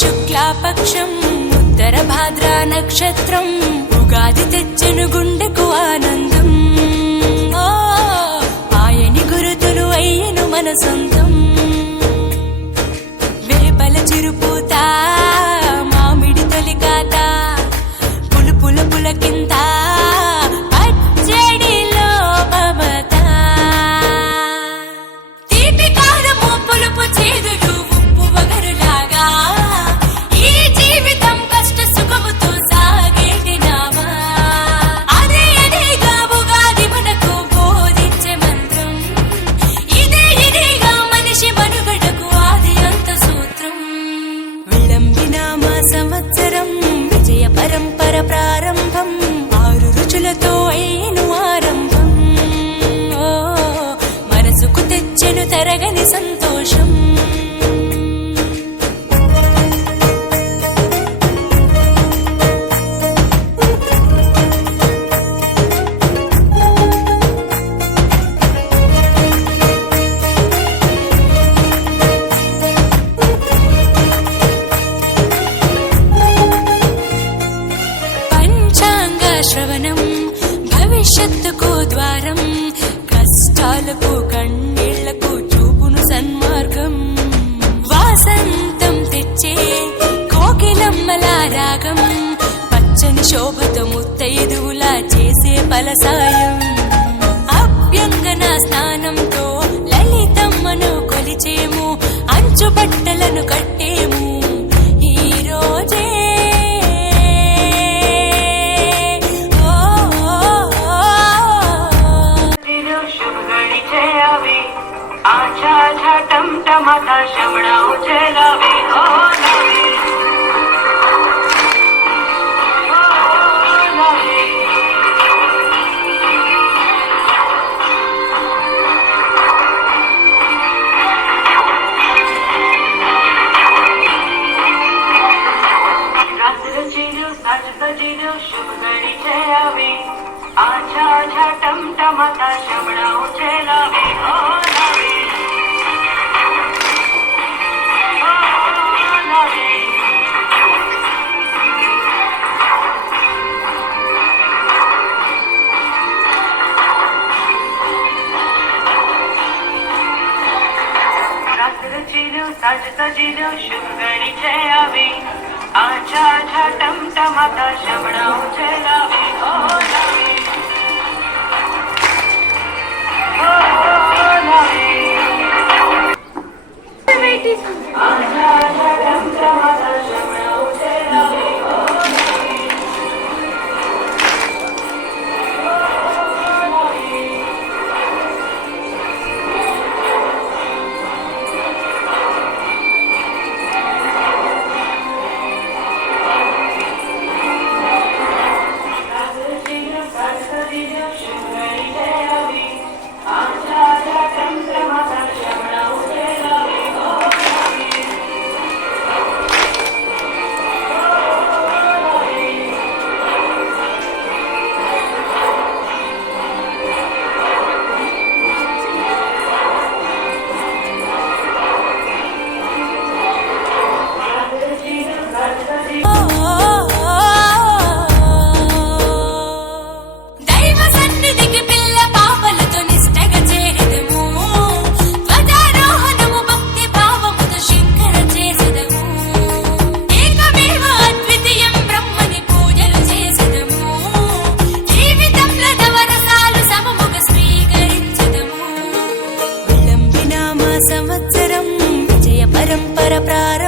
శుక్లాపక్షం ఉత్తర భాద్ర నక్షత్రం ఉగాది తెచ్చెను గుండెకు ఆనందం. ఆయని గురుతులు అయ్యను మన సొంతం. వేపల చిరుపూత మామిడి తొలికాత పులుపుల పులకింత పచ్చడిలో మమత. తీపి కారము పులుపు చేదులు ఉప్పు వగరులాగా ఈ జీవితం కష్ట సుఖముతో సాగేటి నావా. అదే అదేగా ఉగాది మనకు బోధించే మంత్రం. ఇదేగా మనిషి మనుగడకు ఆది అంత సూత్రం. విళంబినామ సంవత్సరం విజయ పరంపర ప్రారంభం. 6 రుచులతో అయ్యను ఆరంభం. మనసుకు తెచ్చెను తరగని సంతోషం. పంచాంగ శ్రవణం భవిష్యత్తుకు ద్వారం. కష్టాలకు కన్నీళ్లకు చూపును సన్మార్గం. వాసంతం తెచ్చే కోకిలమ్మల రాగం. పచ్చని శోభతో ముత్తైదువులా చేసే ఫలసాయం. అభ్యంగన స్నానంతో లలితమ్మను కొలిచేము. అంచు బట్టలను కట్టేము ఈ రోజే. आछा आछा टमटमाता शमणा उचलावे ओ लावे ओ लावे. रात रचिलो साज सजिलो शुभ घड़ी छे आवे. आछा आछा टमटमाता शमणा उचलावे ओ लावे. साज सजिलो शुभ घड़ी छे आवे. आछा आछा टमटमाता शमणा उचलावे ओ लावे ओ लावे. आछा आछा टमटमाता शमणा उचलावे ओ लावे. సంవత్సరం విజయ పరంపర ప్రారంభం.